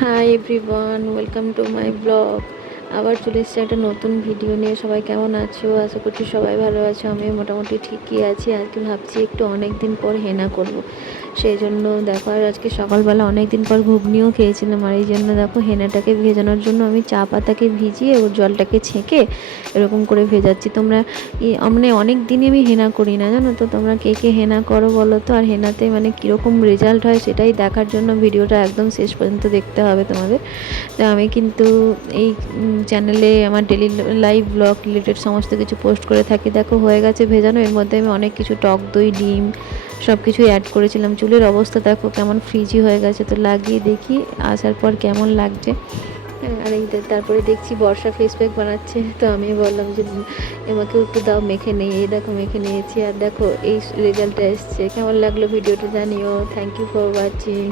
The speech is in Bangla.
Hi everyone, welcome to my blog. আবার চলে এসেছি একটা নতুন ভিডিও নিয়ে। সবাই কেমন আছো? আশা করছি সবাই ভালো আছো। আমিও মোটামুটি ঠিকই আছি। আজকে ভাবছি একটু অনেক দিন পর হেনা করব, সেই জন্য দেখো। আর আজকে সকালবেলা অনেক দিন পর ঘুগনিও খেয়েছিলাম, আর এই জন্য দেখো হেনাটাকে ভেজানোর জন্য আমি চা পাতাকে ভিজিয়ে ওর জলটাকে ছেঁকে এরকম করে ভেজাচ্ছি। তোমরা মানে অনেক দিনই আমি হেনা করি না, জানো তো। তোমরা কে কে হেনা করো বলো তো? আর হেনাতে মানে কীরকম রেজাল্ট হয় সেটাই দেখার জন্য ভিডিওটা একদম শেষ পর্যন্ত দেখতে হবে তোমাদের। তো আমি কিন্তু এই চ্যানেলে আমার ডেলি লাইভ ব্লগ রিলেটেড সমস্ত কিছু পোস্ট করে থাকি। দেখো হয়ে গেছে ভেজানো। এর মধ্যে আমি অনেক কিছু টক দই, ডিম সব কিছুই অ্যাড করেছিলাম। চুলের অবস্থা দেখো কেমন ফ্রিজি হয়ে গেছে। তো লাগিয়ে দেখি আসার পর কেমন লাগছে। হ্যাঁ, আর এই তারপরে দেখছি বর্ষা ফেস প্যাক বানাচ্ছে। তো আমি বললাম যে আমাকেও একটু দাও, মেখে নেই। এই দেখো মেখে নিয়েছি, আর দেখো এই রেজাল্টটা এসছে। কেমন লাগলো ভিডিওটা জানিও। Thank you for watching.